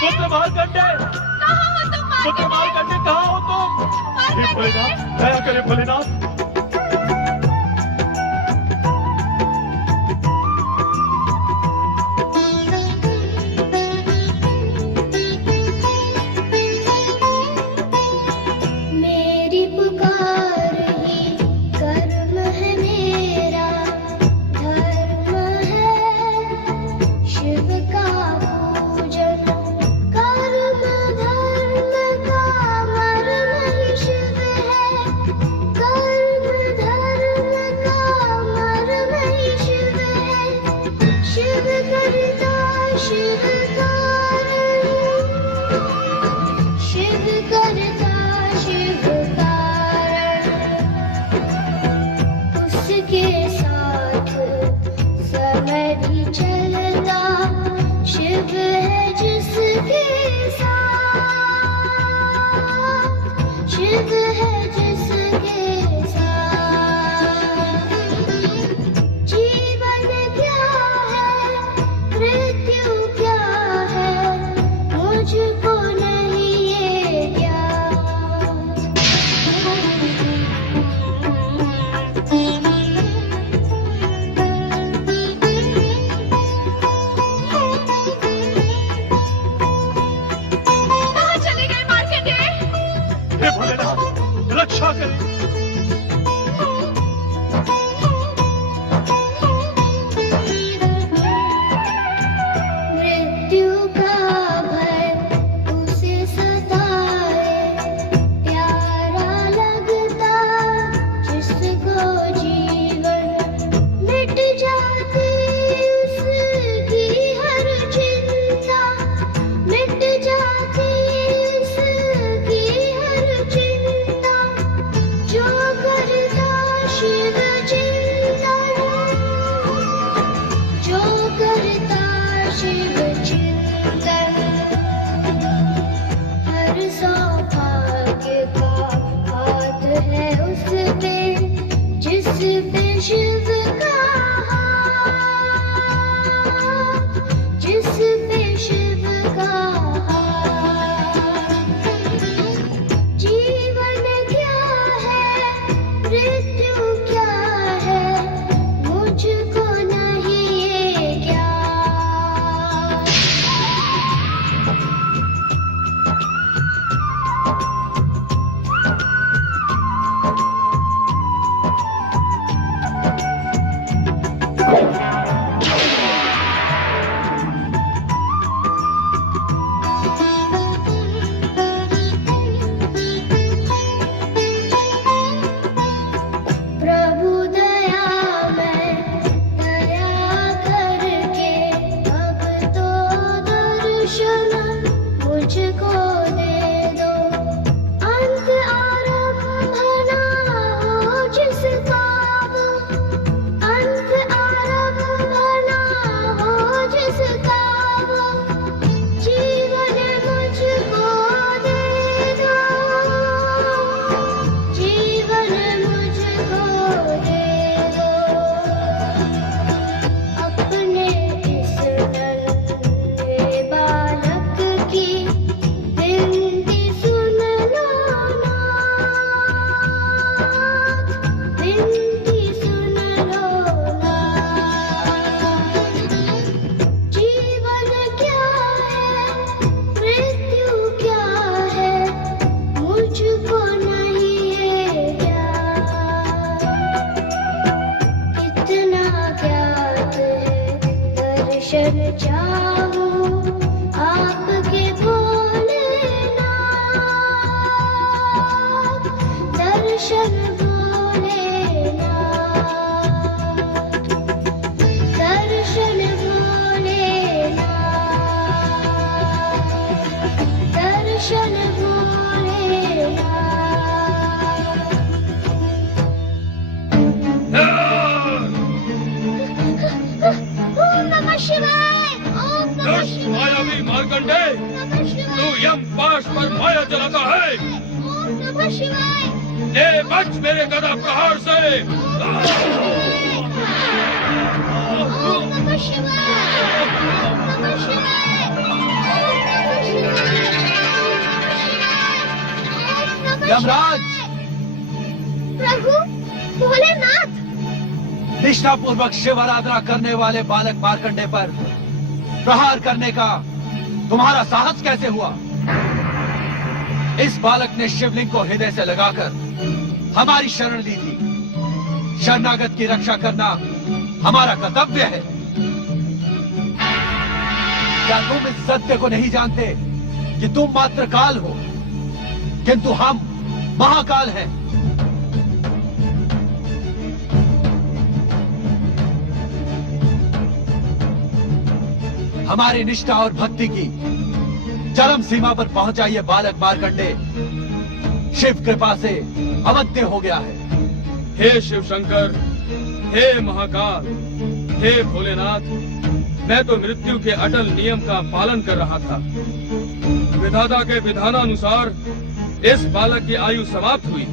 पुत्र मार्कंडे, पुत्र मार्कंडे कहाँ हो तुम? हे भोलेनाथ, दया करें भोलेनाथ। यमराज! प्रभु भोलेनाथ! निष्ठापूर्वक शिव आराधना करने वाले बालक मार्कंडे पर प्रहार करने का तुम्हारा साहस कैसे हुआ? इस बालक ने शिवलिंग को हृदय से लगाकर हमारी शरण ली थी। शरणागत की रक्षा करना हमारा कर्तव्य है। क्या तुम इस सत्य को नहीं जानते कि तुम मात्र काल हो, किंतु हम महाकाल हैं? हमारी निष्ठा और भक्ति की चरम सीमा पर पहुंचा ये बालक मार्कंडे शिव कृपा से अवध्य हो गया है। हे शिव शंकर, हे महाकाल, हे भोलेनाथ, मैं तो मृत्यु के अटल नियम का पालन कर रहा था। विधाता के विधानानुसार इस बालक की आयु समाप्त हुई।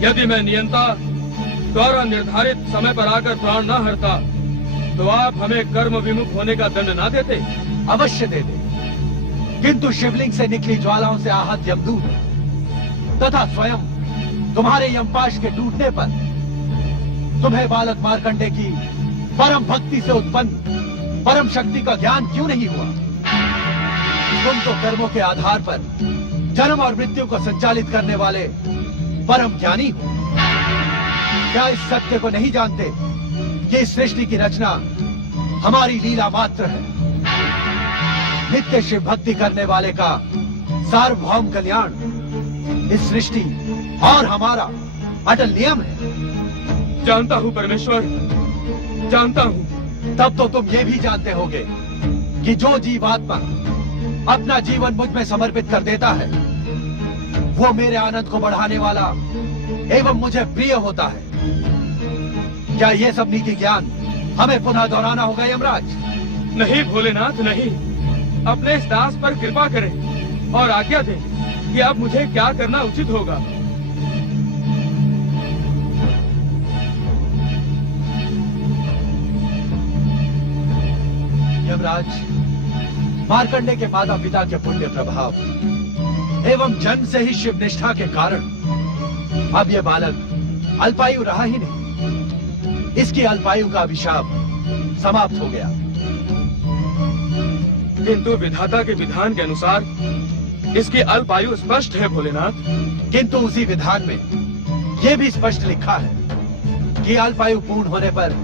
यदि मैं नियंता द्वारा निर्धारित समय पर आकर प्राण न हरता तो आप हमें कर्म विमुख होने का दंड ना देते? अवश्य दे दे, किंतु शिवलिंग से निकली ज्वालाओं से आहत यमदूत तथा स्वयं तुम्हारे यमपाश के टूटने पर तुम्हें बालक मार्कंडे की परम भक्ति से उत्पन्न परम शक्ति का ज्ञान क्यों नहीं हुआ? तुम तो कर्मों के आधार पर जन्म और मृत्यु को संचालित करने वाले परम ज्ञानी हो। क्या इस सत्य को नहीं जानते कि इस सृष्टि की रचना हमारी लीला मात्र है? नित्य शिव भक्ति करने वाले का सार्वभौम कल्याण इस सृष्टि और हमारा अटल नियम है। जानता हूँ परमेश्वर, जानता हूँ। तब तो तुम ये भी जानते होगे कि जो जीवात्मा अपना जीवन मुझ में समर्पित कर देता है वो मेरे आनंद को बढ़ाने वाला एवं मुझे प्रिय होता है। क्या ये सब नीति ज्ञान हमें पुनः दोहराना होगा यमराज? नहीं भोलेनाथ, नहीं। अपने इस दास पर कृपा करें और आज्ञा दें कि अब मुझे क्या करना उचित होगा। यमराज, मार्कंडे के माता पिता के पुण्य प्रभाव एवं जन्म से ही शिव निष्ठा के कारण अब यह बालक अल्पायु रहा ही नहीं। इसकी अल्पायु का अभिशाप समाप्त हो गया। किंतु विधाता के विधान के अनुसार इसकी अल्पायु स्पष्ट है भोलेनाथ। किंतु उसी विधान में यह भी स्पष्ट लिखा है कि अल्पायु पूर्ण होने पर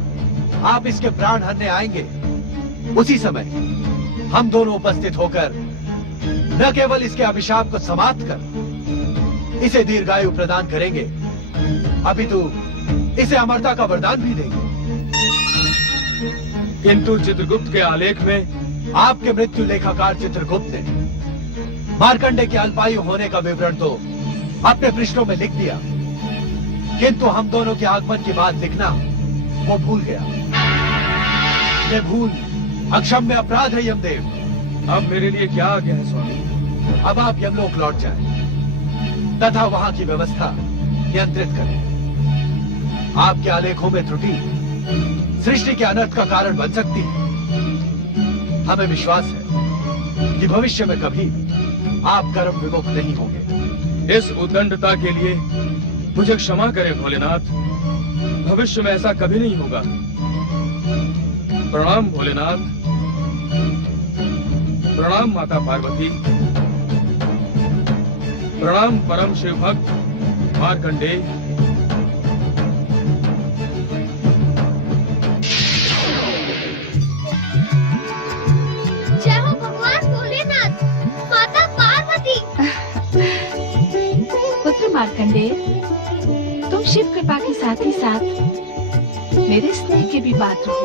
आप इसके प्राण हरने आएंगे। उसी समय हम दोनों उपस्थित होकर न केवल इसके अभिशाप को समाप्त कर इसे दीर्घायु प्रदान करेंगे, अपितु इसे अमरता का वरदान भी देंगे। किंतु चित्रगुप्त के आलेख में आपके मृत्यु लेखाकार चित्रगुप्त ने मार्कंडे के अल्पायु होने का विवरण तो अपने पृष्ठों में लिख दिया, किंतु हम दोनों के आगमन की बात लिखना वो भूल गया। ये भूल अक्षम्य अपराध है यमदेव। अब मेरे लिए क्या आज्ञा है स्वामी? अब आप यमलोक लौट जाएं तथा वहां की व्यवस्था नियंत्रित करें। आपके आलेखों में त्रुटि सृष्टि के अनर्थ का कारण बन सकती है। हमें विश्वास है कि भविष्य में कभी आप कर्म विमुख नहीं होंगे। इस उद्दंडता के लिए मुझे क्षमा करें भोलेनाथ। भविष्य में ऐसा कभी नहीं होगा। प्रणाम भोलेनाथ। प्रणाम माता पार्वती। प्रणाम परम शिव भक्त मार्कंडे। जय हो भगवान भोलेनाथ, माता पार्वती। पुत्र मार्कंडे, तुम शिव कृपा के साथ ही साथ मेरे स्नेह के भी पात्र हो।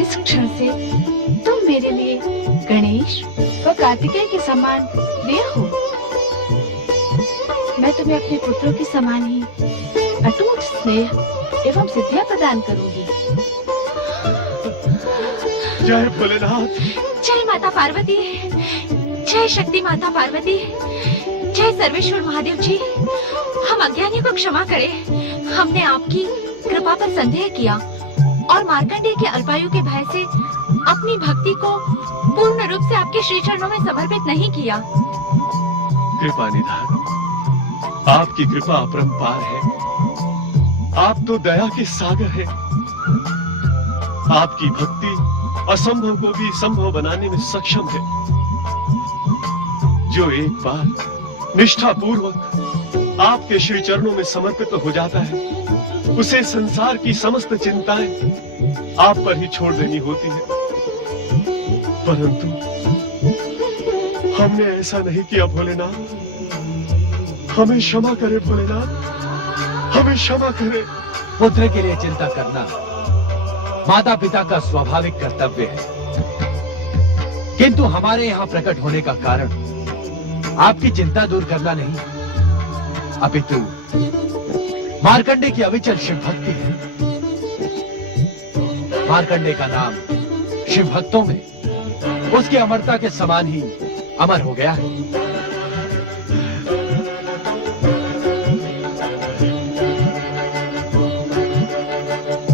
इस क्षण से तुम मेरे लिए गणेश व कार्तिकेय के समान प्रिय हो। मैं तुम्हें अपने पुत्रों के समान ही अटूट स्नेह एवं सिद्धियां प्रदान करूंगी। जय भोलेनाथ। जय माता पार्वती, जय शक्ति माता पार्वती, जय सर्वेश्वर महादेव जी। हम अज्ञानियों को क्षमा करें। हमने आपकी कृपा पर संदेह किया और मार्कंडेय के अल्पायु के भय से अपनी भक्ति को पूर्ण रूप से आपके श्री चरणों में समर्पित नहीं किया। कृपा निधान, आपकी कृपा अपरंपार है। आप तो दया के सागर हैं। आपकी भक्ति असंभव को भी संभव बनाने में सक्षम है। जो एक बार निष्ठा पूर्वक आपके श्री चरणों में समर्पित हो जाता है, उसे संसार की समस्त चिंताएं आप पर ही छोड़ देनी होती है। परंतु हमने ऐसा नहीं किया भोलेनाथ। हमें क्षमा करे भोलेनाथ, हमें क्षमा करे। पुत्र के लिए चिंता करना माता पिता का स्वाभाविक कर्तव्य है, किंतु हमारे यहाँ प्रकट होने का कारण आपकी चिंता दूर करना नहीं, अपितु मार्कंडे की अविचल शिव भक्ति है। मार्कंडे का नाम शिव भक्तों में उसकी अमरता के समान ही अमर हो गया है।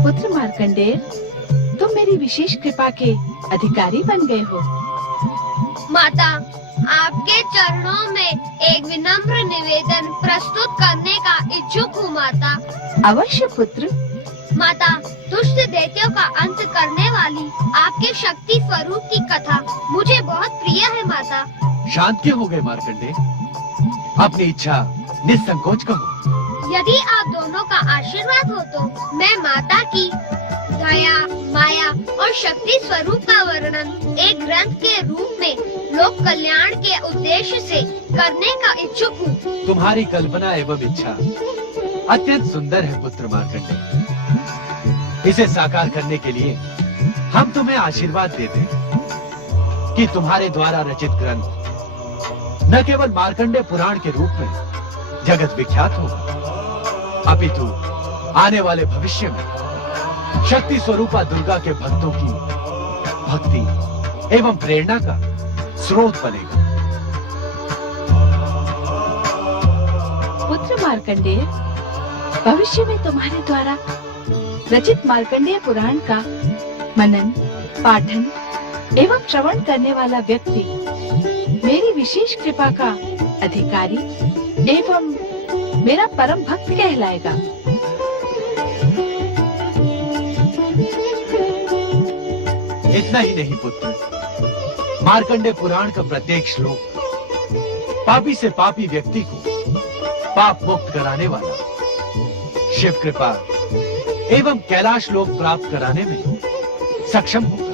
पुत्र मार्कंडेय, तुम मेरी विशेष कृपा के अधिकारी बन गए हो। माता, आपके चरणों में एक विनम्र निवेदन प्रस्तुत करने का इच्छुक हूँ माता। अवश्य पुत्र। माता, दुष्ट दैत्यों का अंत करने वाली आपके शक्ति स्वरूप की कथा मुझे बहुत प्रिय है माता। शांत क्यों हो गए मार्कंडे? अपनी इच्छा निसंकोच कहो। यदि आप दोनों का आशीर्वाद हो तो मैं माता की दया, माया और शक्ति स्वरूप का वर्णन एक ग्रंथ के रूप में लोक कल्याण के उद्देश्य से करने का इच्छुक हूँ। तुम्हारी कल्पना एवं इच्छा अत्यंत सुंदर है पुत्र मार्कंडे। इसे साकार करने के लिए हम तुम्हें आशीर्वाद देते हैं कि तुम्हारे द्वारा रचित ग्रंथ न केवल मार्कंडे पुराण के रूप में जगत विख्यात होगा, अपितु आने वाले भविष्य में शक्ति स्वरूपा दुर्गा के भक्तों की भक्ति एवं प्रेरणा का स्रोत बनेगा। पुत्र मार्कंडेय, भविष्य में तुम्हारे द्वारा रचित मार्कंडेय पुराण का मनन, पाठन एवं श्रवण करने वाला व्यक्ति मेरी विशेष कृपा का अधिकारी एवं मेरा परम भक्त कहलाएगा। इतना ही नहीं पुत्र, मार्कंडे पुराण का प्रत्येक श्लोक पापी से पापी व्यक्ति को पाप मुक्त कराने वाला, शिव कृपा एवं कैलाश लोक प्राप्त कराने में सक्षम होगा।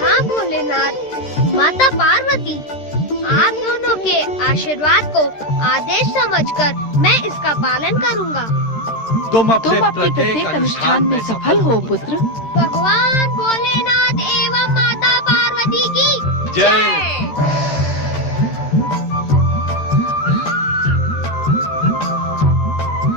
हाँ भोलेनाथ, माता पार्वती, आप दोनों के आशीर्वाद को आदेश समझकर मैं इसका पालन करूँगा। तुम तुम अपने अपने प्रत्येक अनुष्ठान में सफल हो पुत्र। भगवान भोलेनाथ एवं माता पार्वती की जय।